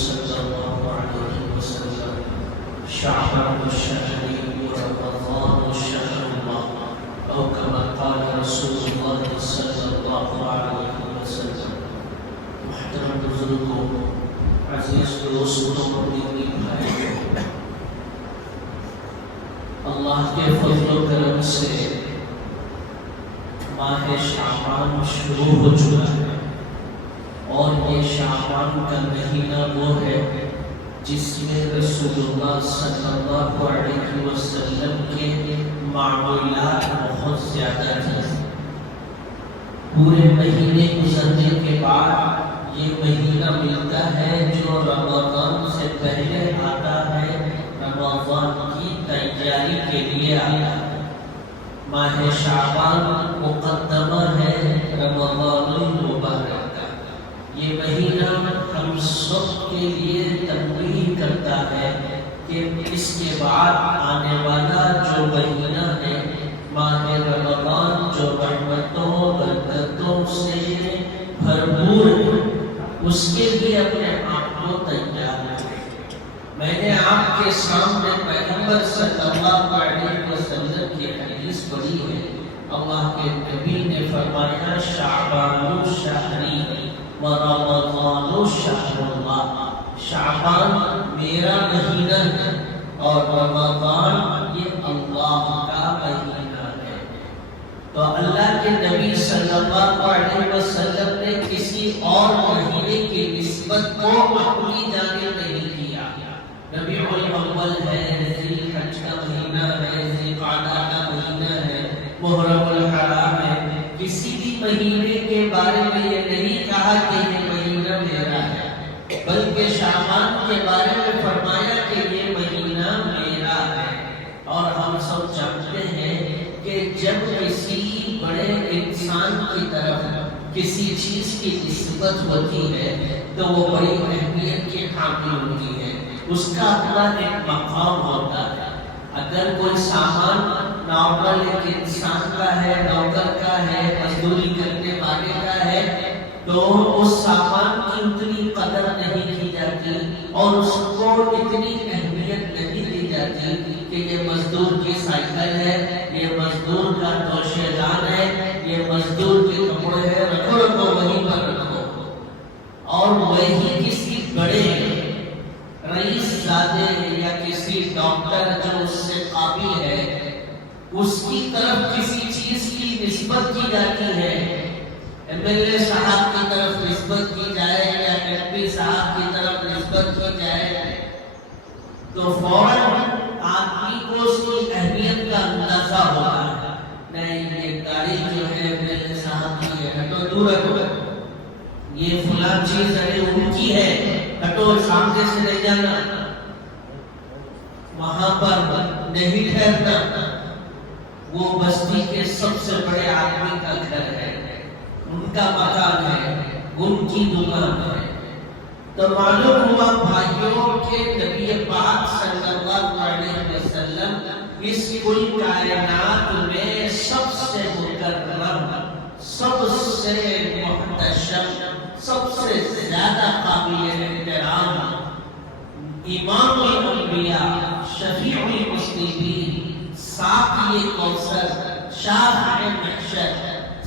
صلی اللہ علیہ وسلم شعبان الشہر ورمضان الشہر اللہ او کما قال رسول اللہ صلی اللہ علیہ وسلم۔ محترم بزرگوں، عزیز دوستوں اور دینی بھائیوں، اللہ کے فضل و کرم سے ماہ شعبان شروع ہو چکا ہے، اور یہ شعبان کا مہینہ وہ ہے جس میں رسول اللہ صلی اللہ علیہ وسلم کے معمولات بہت زیادہ تھے۔ پورے مہینے گزرنے کے بعد یہ مہینہ ملتا ہے جو رمضان سے پہلے آتا ہے، رمضان کی تیاری کے لیے آتا ہے۔ ماہ شعبان مقدمہ ہے رمضان المبارک کا۔ یہ مہینہ ہم سب کے لیے تنبیہ کرتا ہے کہ اس کے بعد آنے والا جو مہینہ ہے ماہ رمضان، جو رحمتوں برکتوں سے بھرپور ہے، اس کے لیے اپنے آپ کو تیار کریں۔ میں نے آپ کے سامنے پیغمبر صلی اللہ علیہ وسلم کی حدیث پڑھی ہے۔ اللہ کے نبی نے فرمایا شعبان شہری و رمضان شہر اللہ۔ شعبان میرا مہینہ ہے اور رمضان یہ اللہ کا مہینہ ہے۔ تو اللہ کے نبی صلی اللہ علیہ وسلم نے کسی اور مہینے کی نسبت کو اپنی جانب نہیں کیا۔ ربیع الاول ہے، ذی الحج کا مہینہ ہے، ذی القعدہ کا مہینہ ہے، محرم الحرام ہے۔ کسی بھی مہینے کے بارے میں یہ نہیں کہا کہ یہ مہینہ میرا ہے، بلکہ شعبان کے بارے میں فرمایا کہ یہ مہینہ میرا ہے۔ اور ہم سب جانتے ہیں کہ جب کسی بڑے انسان کی طرف کسی چیز کی نسبت ہوتی ہے تو وہ بڑی اہمیت کی حامل ہوتی ہے، اس کا اپنا ایک مقام ہوتا ہے۔ اگر کوئی سامان نارمل ایک انسان کا ہے، نوکر کا ہے، مزدوری کرنے والے کا ہے، تو اس سامان کی اتنی قدر نہیں کی جاتی اور اس کو اتنی اہمیت نہیں دی جاتی کہ یہ مزدور کی سائیکل ہے، یہ مزدور کا توشے دان ہے، یہ مزدور کے کپڑے ہیں، رکھو وہیں پر رکھو۔ اور وہی کسی بڑے رئیس زادے یا کسی ڈاکٹر جو اس سے قابل ہے، اس کی طرف کسی چیز کی نسبت کی جاتی ہے، ایم ایل اے صاحب کی طرف نسبت کی جائے یا ایم پی صاحب کی طرف نسبت کی جائے تو فوراً آدمی کو اس کی اہمیت کا اندازہ ہوتا ہے۔ نہیں، یہ گاڑی جو ہے ایم ایل اے صاحب کی ہے، ہٹو دور ہٹو، یہ فلاں چیز ہے ان کی ہے، ہٹو سامنے سے نہیں جانا، وہاں پر نہیں ٹھہرنا۔ وہ بستی کے سب سے بڑے آدمی کا گھر ہے، ان کا مکان ہے، ان کی دکان ہے۔ تو معلوم ہوا بھائیوں کہ نبی پاک صلی اللہ علیہ وسلم اس کل کائنات میں سب سے مکرم، سب سے محتشم، سب سے زیادہ قابل احترام، امام الانبیاء، شفیع المذنبین، ساقی کوثر، شافع محشر،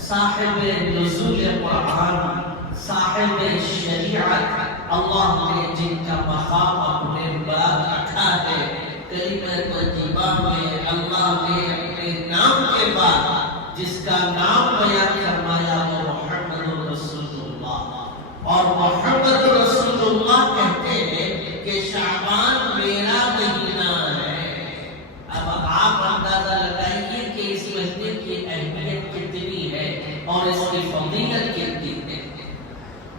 صاحب نزول قرآن، صاحب شریعت، اللہ نے جن کا مقام اپنے بعد رکھا ہے، کلمہ طیبہ میں اللہ نے اپنے نام کے بعد جس کا نام بیان فرمایا وہ محمد رسول اللہ۔ اور محمد رسول اللہ کہتے ہیں کہ شعبان میرا مہینہ ہے۔ اب آپ اندازہ لگائیے کہ اس مہینے کی اہمیت کتنی ہے اور اس کی فضیلت کتنی ہے۔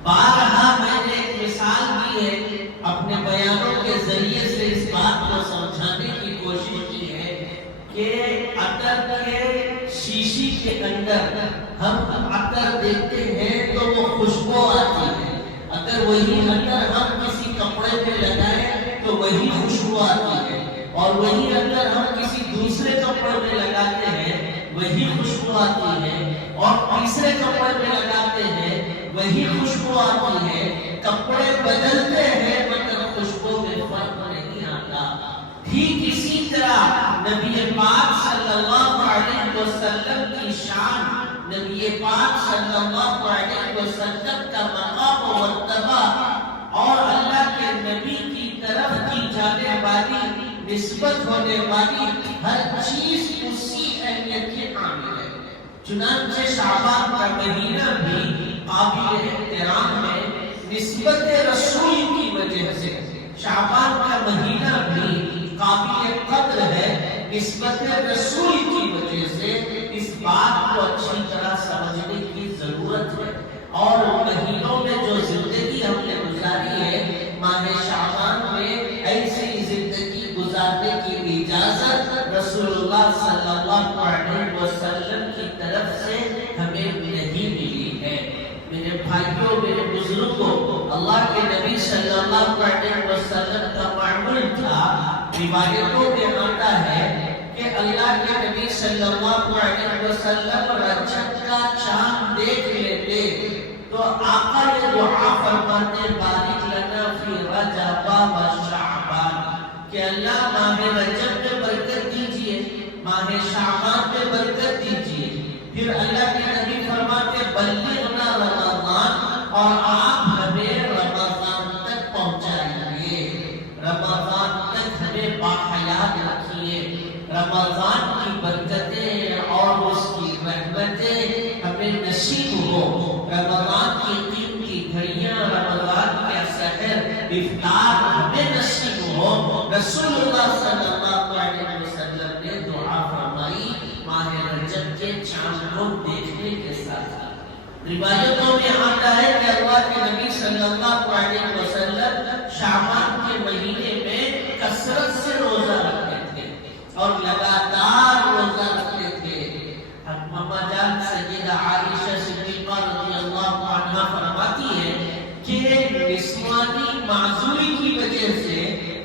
بارہا میں نے ایک مثال دی ہے، اپنے بیانوں کے ذریعے سے اس بات کو سمجھانے کی کوشش کی ہے کہ عطر کے شیشی کے اندر ہم عطر دیکھتے ہیں تو وہ خوشبو آتی ہے، اگر وہی عطر ہم کسی کپڑے پہ لگائیں تو وہی خوشبو آتی ہے، اور وہی عطر ہم کسی دوسرے کپڑے پہ لگاتے ہیں وہی خوشبو آتی ہے، اور تیسرے کپڑے پہ لگاتے ہیں وہی خوشبو آتی ہے۔ کپڑے بدلتے ہیں مگر وسلم کی شان، نبی پاک صلی اللہ علیہ وسلم کا مقام و مرتبہ اور اللہ کے نبی کی طرف کی جانے والی نسبت ہونے والی ہر چیز اسی اہمیت کی حامل ہے۔ چنانچہ شعبان کا مہینہ بھی قابل احترام ہے نسبت رسول کی وجہ سے، شعبان کا مہینہ بھی قابل قدر ہے نسبت رسول کی وجہ سے۔ اس بات کو اچھی طرح سمجھنے کی ضرورت ہے، اور مہینوں میں جو زندگی ہم نے گزاری ہے، ماہ شعبان میں ایسی زندگی گزارنے کی اجازت رسول اللہ صلی اللہ علیہ وسلم کی طرف سے ہمیں نہیں ملی ہے۔ میرے بھائیوں، میرے بزرگوں، اللہ کے نبی صلی اللہ علیہ وسلم کا معمول تھا، روایتوں میں آتا ہے کہ اللہ کے نبی صلی اللہ علیہ وسلم رجب کا چاند دیکھ لیتے تو آقا یہ دعا فرماتے، بارک لنا فی رجب و شعبان، کہ اللہ ماہ رجب میں برکت دیجئے، ماہ شعبان میں برکت دیجئے۔ پھر اللہ کے نبی فرماتے، بلغنا رمضان، اور آپ ہمیں رمضان تک پہنچائیے، رمضان تک ہمیں باحیات رکھیے، رمضان کی برکتیں اور اس کی رحمتیں ہمیں نصیب ہو، رمضان کی قیمتی گھڑیاں، رمضان کا سحر افطار ہمیں نصیب ہو۔ رسول اللہ صلی اللہ علیہ وسلم نے دعا فرمائی ماہ رجب کے چاند کو دیکھنے کے ساتھ۔ روایتوں میں آتا ہے کہ اللہ کے نبی صلی اللہ علیہ وسلم شعبان کے مہینے میں کثرت سے روزہ رکھتے تھے اور لگاتار روزہ رکھتے تھے۔ اماں جان سیدہ عائشہ صدیقہ رضی اللہ عنہا فرماتی ہے کہ جسمانی معذوری کی وجہ سے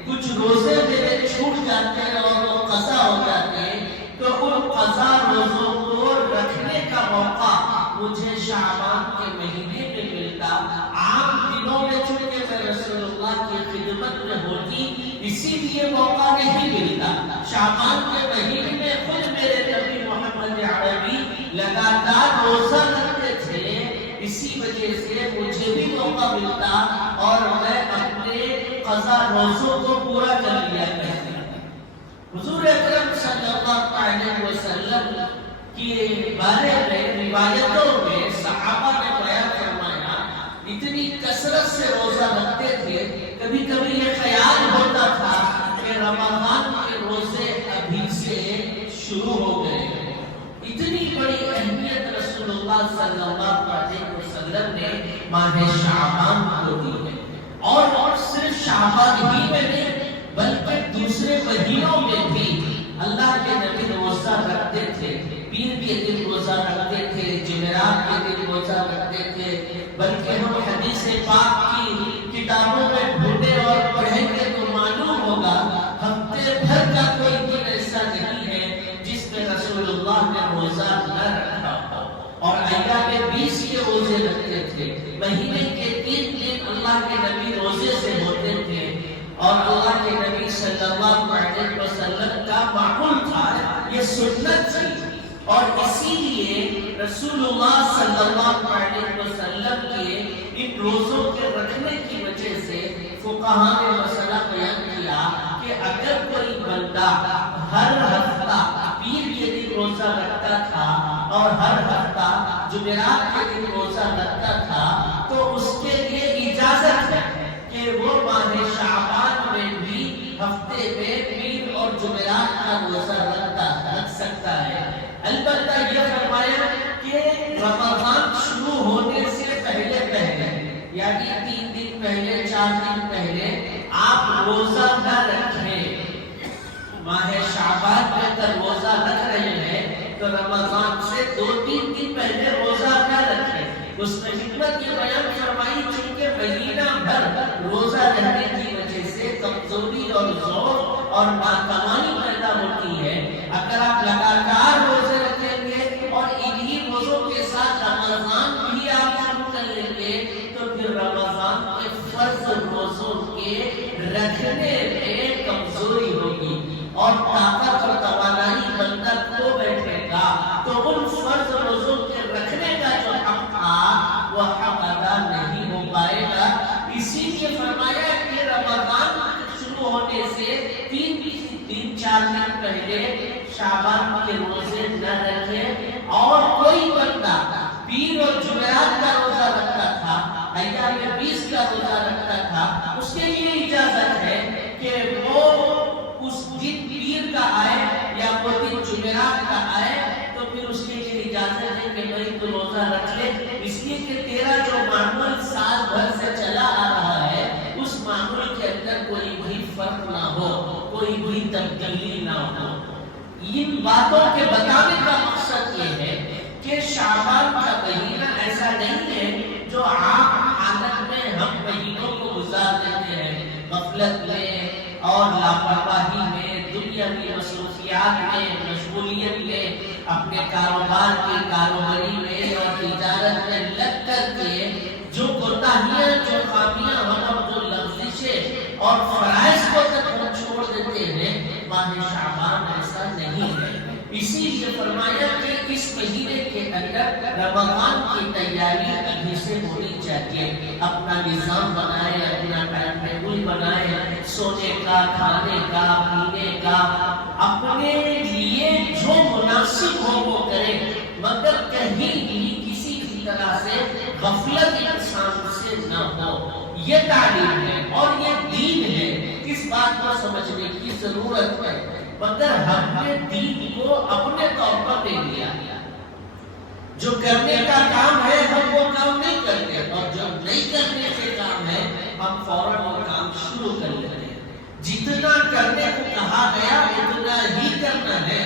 کچھ روزے میرے چھوٹ جاتے ہیں اور وہ قضا ہو جاتے ہیں، تو ان قضا روزوں کو رکھنے کا موقع مجھے شعبان کے مہینے میں ملتا۔ عام دنوں میں چونکہ میں رسول اللہ کی خدمت میں ہوتی، اسی لیے موقع نہیں ملتا۔ شعبان کے مہینے میں خود میرے نبی محمد عربی لگاتار روزہ رکھتے تھے، اسی وجہ سے مجھے بھی موقع ملتا اور میں اپنے قضا روزوں کو پورا کر لیا کرتا۔ حضور اکرم صلی اللہ علیہ وسلم کے بارے میں روایتوں میں صحابہ نے بیان فرمایا، اتنی کثرت سے روزہ رکھتے تھے، کبھی کبھی یہ خیال ہوتا تھا کہ رمضان کے روزے ابھی سے شروع ہو گئے۔ اتنی بڑی اہمیت رسول اللہ صلی اللہ علیہ وسلم نے ماہ شعبان کو دی ہے، اور صرف شعبان ہی میں نہیں بلکہ دوسرے مہینوں میں بھی اللہ کے نبی روزہ رکھتے تھے۔ پیر کے دن روزہ رکھتے تھے، جمعرات کے دن روزہ رکھتے تھے، بلکہ ہم حدیث پاک کی کتابوں میں ڈھونڈیں اور پڑھیں گے تو معلوم ہوگا ہفتے بھر کا کوئی دن ایسا نہیں ہے جس میں رسول اللہ نے روزہ نہ رکھا ہو، اور ایام 20 کے روزے رکھتے تھے۔ مہینے کے 3 دن اللہ کے نبی روزے سے ہوتے تھے، اور اللہ کے نبی صلی اللہ علیہ وسلم کا معمول تھا، یہ سنت تھی، اور اسی لیے رسول اللہ صلی اللہ علیہ وسلم کے ان روزوں کے رکھنے کی وجہ سے فقہاء نے مسئلہ بیان کیا کہ اگر کوئی بندہ ہر ہفتہ پیر کے دن روزہ رکھتا تھا اور ہر ہفتہ جمعرات کے دن روزہ رکھتا تھا، تو اس کے لیے اجازت ہے کہ وہ ماہ شعبان میں بھی ہفتے میں پیر اور جمعرات کا روزہ رکھ سکتا ہے۔ البتہ یہ فرمایا کہ رمضان شروع ہونے سے پہلے یعنی 3 دن پہلے، 4 دن پہلے آپ روزہ نہ رکھیں۔ ماہ شعبان میں اگر روزہ رکھ رہے ہیں تو رمضان سے 2-3 دن پہلے روزہ نہ رکھیں۔ اس میں حکمت یہ بیان فرمائی چونکہ مہینہ بھر روزہ رہنے کی وجہ سے کمزوری اور ضعف اور ناتوانی پیدا ہوتی ہے۔ اگر آپ لگاتار روزے رکھیں گے اور انہی روزوں کے ساتھ رمضان بھی آپ شروع کر لیں گے تو پھر رمضان کے فرض روزوں کے رکھنے میں کمزوری ہوگی اور طاقت اور توانائی بندہ کھو بیٹھے گا۔ بندے شعبان کے روزے نہ رکھے اور کوئی بندہ پیر اور جمعرات کا روزہ رکھتا تھا، ایام 20 کا روزہ رکھتا تھا، اس کے لیے اجازت ہے کہ وہ اس دن پیر کا آئے یا وہ دن جمعرات کا آئے تو پھر اس کے لیے اجازت ہے کہ بھائی تو روزہ رکھ لے، اس لیے کہ تیرا جو معمول سال بھر سے چلا آ رہا ہے اس معمول کے اندر کوئی بھی فرق نہ ہو، کوئی بھی تبدیلی نہ ہو۔ ان باتوں کے بتانے کا مقصد یہ ہے کہ شعبان کا مہینہ ایسا نہیں ہے جو عام حالت میں ہم مہینوں کو گزار دیتے ہیں، غفلت میں اور لاپرواہی میں، دنیاوی مصروفیات میں، مشغولیت میں، اپنے کاروبار کی کاروباری میں اور تجارت میں لگ کر کے جو کوتاہیاں، جو خامیاں ہم جو لغزشیں اور فرائض کو تک ہم چھوڑ دیتے ہیں، ماہ شعبان ایسا نہیں ہے۔ اسی لیے فرمایا کہ اس مہینے کے اندر رمضان کی تیاری ابھی سے ہونی چاہیے، اپنا نظام بنائے، اپنا ٹائم ٹیبل بنائے، سونے کا، کھانے کا، پینے کا، اپنے لیے جو مناسب ہو وہ کرے، مگر کہیں بھی کسی بھی طرح سے غفلت انسان سے نہ ہو۔ یہ تعلیم ہے اور یہ دین ہے، اس بات کو سمجھنے کی ضرورت ہے، مگر ہم نے دین کو اپنے طور پر لے لیا، جو کرنے کا کام ہے ہم وہ کام نہیں کرتے، اور جو نہیں کرنے کے کام ہے ہم فوراً وہ کام شروع کر لیتے ہیں۔ جتنا کرنے کو کہا گیا اتنا ہی کرنا ہے،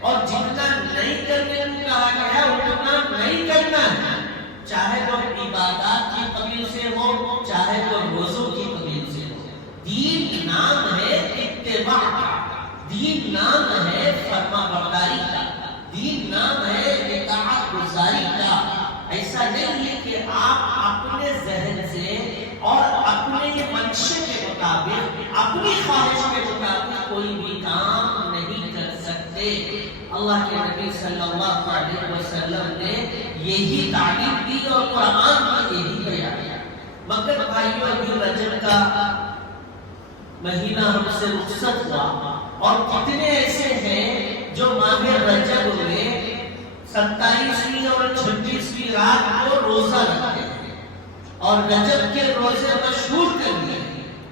اور جتنا نہیں کرنے کو کہا گیا اتنا نہیں کرنا ہے، چاہے وہ عبادات کی قبیل سے ہو، چاہے وہ روزوں کی قبیل سے ہو۔ دین نام ہے اتباع کا، دین نام ہے فرما برداری کا، دین نام ہے اطاعت گزاری کا۔ ایسا نہیں ہے کہ آپ اپنے ذہن سے اور اپنے منشے کے مطابق، اپنی خواہش کے مطابق کوئی بھی کام نہیں کر سکتے۔ اللہ کے نبی صلی اللہ علیہ وسلم نے یہی تعلیم دی اور قرآن میں یہی بیان کیا۔ مگر بھائیو ابھی رجب کا مہینہ ہم سے رخصت ہوا، اور کتنے ایسے ہیں جو ماہ رجب میں 27ویں اور 26ویں رات کو روزہ رکھتے ہیں اور رجب کے روزے مشہور کر دیے،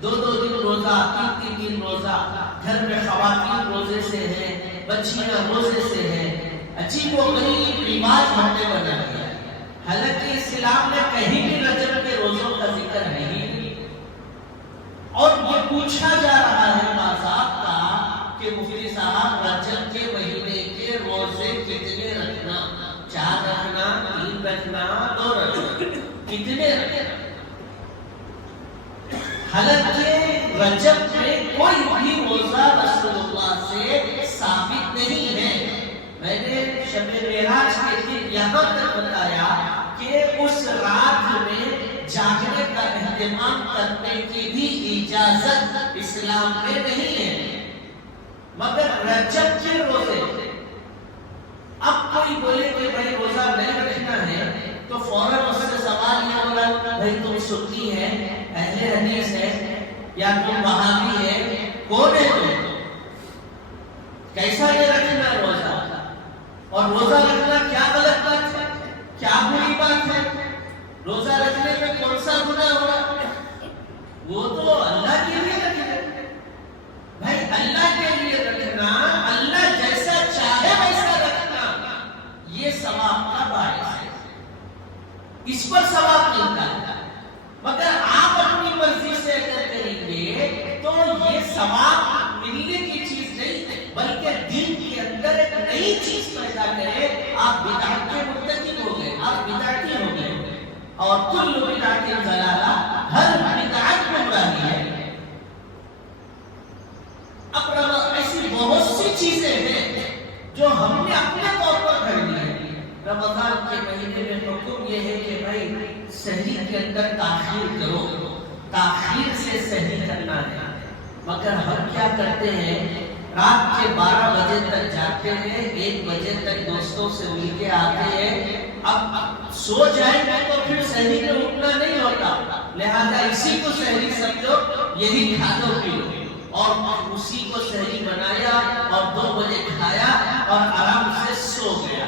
2 دن روزہ، 3 دن روزہ، گھر میں خواتین روزے سے ہیں، بچیاں روزے سے ہیں، عجیب و غریب رواج ہم نے بنا دیا، حالانکہ اسلام میں کہیں بھی رجب کے روزوں کا ذکر نہیں۔ اور یہ پوچھا جا رہا ہے باضابطہ کہ مفتی صاحب رجب کے مہینے کے روزے کتنے رکھنا، 4 رکھنا، 3 رکھنا، 2 رکھنا، کتنے رکھنا؟ حالانکہ رجب میں کوئی بھی روزہ رسول اللہ سے ثابت نہیں ہے۔ میں نے شب معراج کے دن یہاں تک بتایا کہ اس رات میں جاگنے کا اہتمام کرنے کی بھی اجازت اسلام میں نہیں ہے، مگر رجب کے روزے، اب کوئی بولے کہ بھائی روزہ نہیں رکھنا ہے تو فوراً اس سے سوال یہ ہوگا بھائی تم سنی ہے، اہل حدیث ہے یا تم وہابی ہے، کون ہے تم؟ کیسا یہ رکھنا روزہ؟ اور روزہ رکھنا کیا غلط بات ہے، کیا بری بات ہے؟ روزہ رکھنے میں کون سا گناہ ہو رہا ہے؟ وہ تو اللہ کے لیے رکھنا، بھائی اللہ کے لیے رکھنا، اللہ جیسا چاہے ویسا رکھنا، یہ ثواب کا باعث ہے، اس پر ثواب ملتا ہے۔ مگر آپ اپنی مرضی سے اگر کریں گے تو یہ ثواب ملنے کی چیز نہیں، بلکہ دین کے اندر ایک نئی چیز پیدا کرے، آپ بدعت کے مرتکب ہو گئے، آپ بدعتی ہو گئے، اور کل بدعت ضلالہ، ہر بدعت گمراہی ہے۔ اب ایسی بہت سی چیزیں ہیں جو ہم نے اپنے طور پر کر لی ہیں۔ رمضان کے مہینے میں حکم یہ ہے کہ بھائی سحری کے اندر تاخیر کرو، تاخیر سے سحری کرنا ہے، مگر ہم کیا کرتے ہیں، رات کے 12 بجے تک جاتے ہیں، 1 بجے تک دوستوں سے مل کے آتے ہیں، اب سو جائیں گے تو پھر سحری میں اٹھنا نہیں ہوتا، لہذا اسی کو سحری سمجھو، یہی کھا دو پی لو، اور اسی کو سحری بنایا اور 2 بجے کھایا اور آرام سے سو گیا۔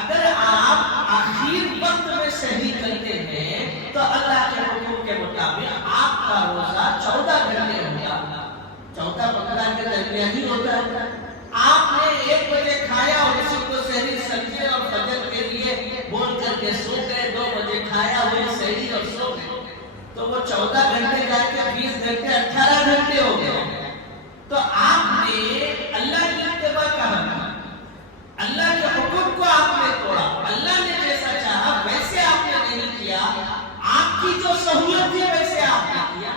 اگر آپ آخر وقت میں سحری کرتے ہیں تو اللہ کے حکم کے مطابق آپ کا روزہ 14 گھنٹے ہوگا، 14-15 کے درمیان ہی ہوتا ہے۔ آپ نے 1 بجے کھایا اور اسی کو سحری سمجھے اور فجر کے لیے بول کر کے سو گئے، 2 بجے کھایا ہوئی سحری اور سو گئے، تو وہ 14 گھنٹے جا کے 20 گھنٹے 18 گھنٹے ہو گئے۔ تو آپ نے اللہ کی اتباع کہا، اللہ کے حکم کو آپ نے توڑا، اللہ نے جیسا چاہا ویسے آپ نے نہیں کیا، آپ کی جو سہولت تھی ویسے آپ نے کیا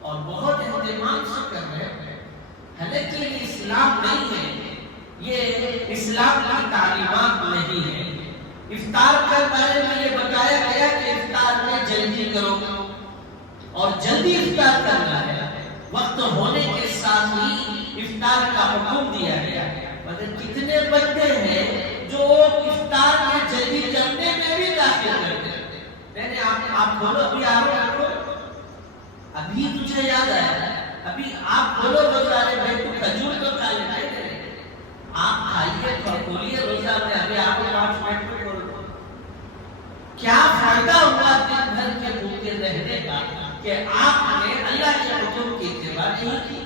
اور بہت اہتمام سے کر رہے ہیں۔ حالانکہ یہ اسلام نہیں ہے، یہ اسلام کی تعلیمات نہیں ہے۔ افطار کے بارے میں یہ بتایا گیا کہ افطار میں جلدی کرو اور جلدی افطار کرنا ہے، وقت ہونے کے ساتھ ہی افطار کا حکم دیا گیا ہے۔ مگر کتنے بندے ہیں جو افطار میں جلدی کرنے میں بھی داخل کرتے ہیں۔ نہیں آپ بولو ابھی ابھی تجھے یاد آیا، ابھی آپ بولو روزہ رے بھائی تو کھجور تو کھا لیتے ہیں، آپ کھائیے کھولئے روزہ میں، ابھی آپ 5 منٹ میں بول دو۔ کیا فائدہ ہوا دن بھر کے بھوکے رہنے کا کہ آپ نے اللہ کے حکم کی اتباع نہیں کی۔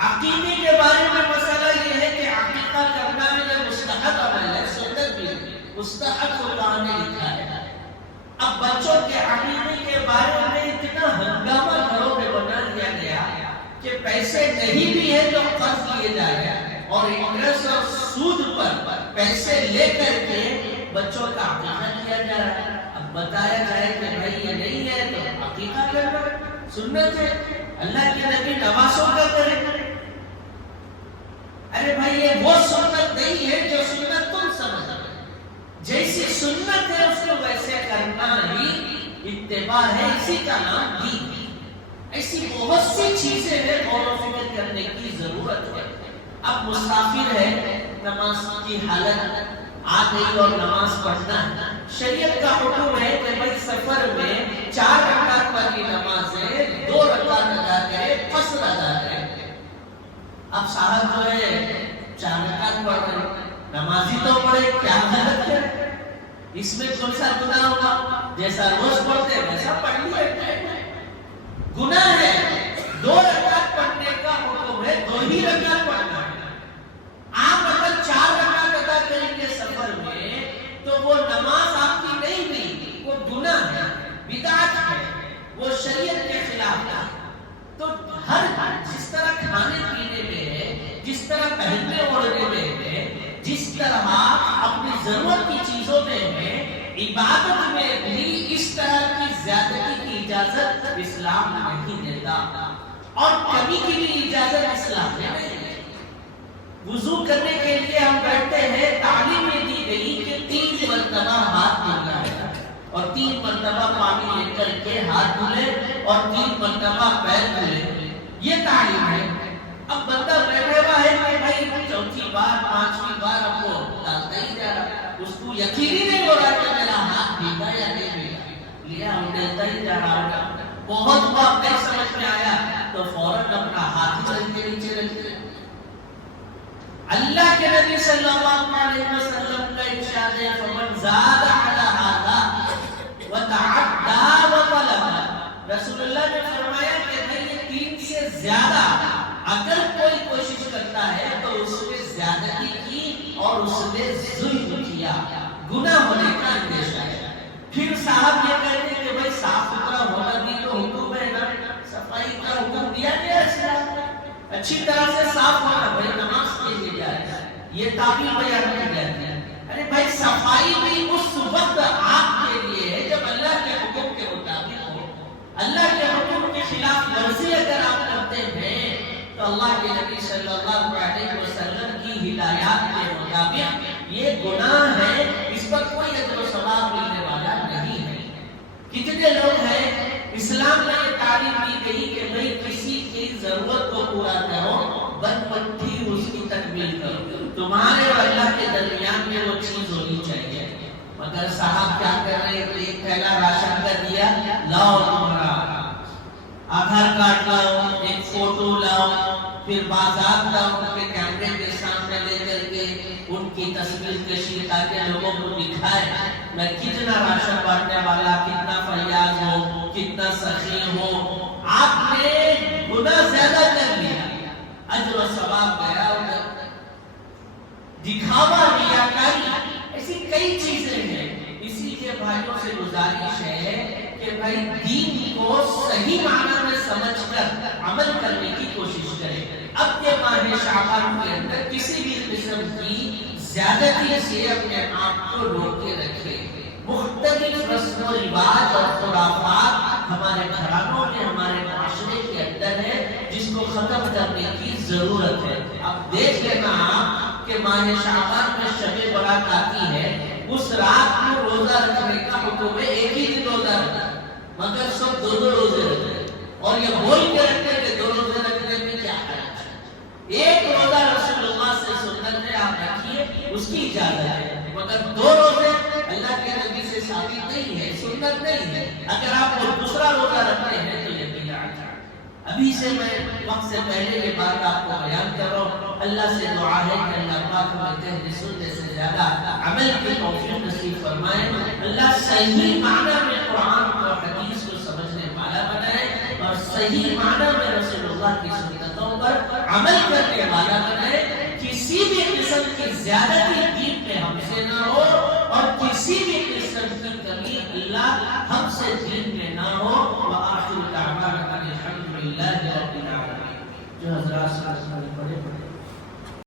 عقیدے کے بارے میں مسئلہ یہ ہے کہ عقیدہ کرنا یہ مستحب عمل ہے، سنت بھی مستحب قرآن نے لکھا ہے۔ اب بچوں کے عقیدے کے بارے میں اتنا ہنگامہ گھروں میں بنا دیا گیا کہ پیسے نہیں بھی ہے تو قرض لیے جائے اور انٹرسٹ اور سود پر پیسے لے کر کے بچوں کا عقیدہ کیا جا رہا ہے۔ اب بتایا جائے کہ بھائی یہ نہیں ہے تو عقیدہ کرنا سنت ہے، اللہ کے نبی نوازوں کا کریں۔ ارے بھائی یہ وہ سنت نہیں ہے جو سنت تم سمجھ رہے، جیسی سنت ہے اس کو ویسے کرنا ہی اتباع ہے، اسی کا نام دین ہے۔ ایسی بہت سی چیزیں ہیں غور و فکر کرنے کی ضرورت ہے۔ اب مسافر ہے، نماز کی حالت آ گئی اور نماز پڑھنا ہے، شریعت کا حکم ہے کہ بھائی سفر میں 4 رکعت والی نماز ہے 2 رکعت ادا کرے، قصر ادا کرے۔ اب صاحب جو ہے 4 رکعت پڑھ رہے، نمازی تو پڑھے، کیا غلط ہے اس میں؟ کون سا گناہ ہوگا؟ جیسا روز پڑھتے ویسا پڑھ لیے، گناہ ہے۔ 2 رکعت پڑھنے کا حکم ہے، 2 ہی رکعت پڑھنا ہے۔ آپ اگر 4 رکعت ادا کریں گے سفر میں تو وہ نماز آپ کی نہیں ہوئی، وہ گناہ ہے، بدعت ہے، وہ شریعت کے خلاف ہے۔ تو ہر جس طرح کھانے پینے میں ہے، جس طرح پہننے اوڑھنے میں ہے، جس طرح اپنی ضرورت کی چیزوں میں ہے، عبادت میں بھی اس طرح کی زیادتی کی اجازت اسلام نہیں دیتا، اور کبھی کی بھی اجازت اسلام میں نہیں ہے۔ وضو کرنے کے لیے ہم بیٹھتے ہیں، تعلیم میں دی گئی کہ 3 مرتبہ ہاتھ دھونا ہے اور 3 مرتبہ پانی لے کر کے ہاتھ دھلے اور 3 مرتبہ پیر دھلے، یہ تعلیم ہے۔ اب بندہ بیٹھا ہوا ہے کہ بھائی 4تھی بار 5ویں بار اب وہ ڈالتا ہی جا رہا، اس کو یقین ہی نہیں ہو رہا کہ میرا ہاتھ بھیگا یا نہیں بھیگا، لیا ہم ڈالتا ہی جا رہا ہوگا۔ بہت وقت نہیں سمجھ میں آیا تو فوراً اپنا ہاتھ چل کے نیچے رکھتے۔ اللہ کے نبی صلی اللہ علیہ وسلم کا ارشاد ہے فمن زاد علی ھذا وتعدى وطلب، رسول اللہ نے فرمایا کہ بھائی یہ 3 سے زیادہ اگر کوئی کوشش کرتا ہے تو اس نے زیادتی کی اور اس نے ظلم کیا، گناہ ہونے کا اندیشہ ہے۔ پھر صاحب یہ کہتے ہیں کہ بھائی صاف ستھرا ہونا بھی تو حکم ہے نا، صفائی کا حکم دیا گیا اسلام میں، اچھی طرح سے صاف ہونا، بھائی نماز کے لیے جائے، یہ تعبیر بیان کی جاتی ہے۔ ارے بھائی صفائی بھی اس وقت آپ کے لیے ہے جب اللہ کے حکم کے مطابق ہو، اللہ کے حکم کے خلاف ورزی اگر آپ کرتے ہیں تو اللہ کے نبی صلی اللہ علیہ وسلم کی ہدایات کے مطابق یہ گناہ ہے، اس پر کوئی اجر و ثواب ملنے والا نہیں ہے۔ کتنے لوگ ہیں اسلام میں یہ تعلیم دی گئی کہ بھئی کسی کی ضرورت کو پورا کرو، بدپٹھی اس کی تکمیل کرو، تمہارے اور اللہ کے درمیان میں وہ چیز ہونی چاہیے۔ مگر صاحب کیا کر رہے ہیں؟ ایک تھیلا راشن کا دیا، لاؤ تمہارا، آدھا آدھار کارڈ لاؤ، ایک فوٹو لاؤ، پھر بازار لاؤ ان کے کیمرے کے سامنے لے کر کے ان کی تصویر کشی تاکہ لوگوں کو دکھائے میں کتنا راشن بانٹنے والا، کتنا فیاض ہو، کتنا سخی ہو. آپ نے گناہ زیادہ کر لیا، اجر و ثواب گیا ادھر. دکھاوا، ریاکاری، ایسی کئی چیزیں ہیں. اسی لیے بھائیوں سے گزارش ہے کہ بھائی دین کو صحیح معنی میں سمجھ کر عمل کرنے کی کوشش کریں. اب یہ ماہ شعبان کے اندر کسی بھی قسم کی زیادتی سے اپنے آپ کو روک کے رکھے. مختلف رسم و رواج اور خرافات ہمارے گھرانوں میں، ہمارے معاشرے کے اندر ہے جس کو ختم کرنے کی ضرورت ہے. اب دیکھ لینا آپ کہ ماہ شعبان میں شب برات آتی ہے، اس رات کو روزہ رکھنے کا حکم ہے. ایک ہی دن روزہ رکھنا، مگر سب دو دو روزے رکھتے اور یہ بول کے رکھتے کہ دو روزے رکھنے میں کیا ہے. ایک روزہ رسول اللہ سے سنت ہے، آپ رکھیے، اس کی اجازت ہے، مگر دو روزے اللہ کے نبی سے ثابت نہیں ہے، سنت نہیں ہے. اگر آپ دوسرا روزہ رکھتے ہیں تو یہ بدعت ہے. ابھی سے میں وقت سے پہلے یہ بات آپ کو بیان کر رہا ہوں. اللہ سے دعا ہے کہ اللہ پاک ہمیں کہنے سننے سے زیادہ عمل کی توفیق نصیب فرمائے. اللہ صحیح معنی میں قرآن اور حدیث کو سمجھنے والا بنائے اور صحیح معنی میں رسول اللہ کی سنتوں پر عمل کرنے والا بنائے. کسی بھی قسم کی زیادتی دین میں ہم سے نہ ہو اور کسی بھی قسم کی کمی اللہ ہم سے دین میں نہ ہو. وآخر دعوانا الحمدللہ رب العالمین. جو حضرات سے پڑھے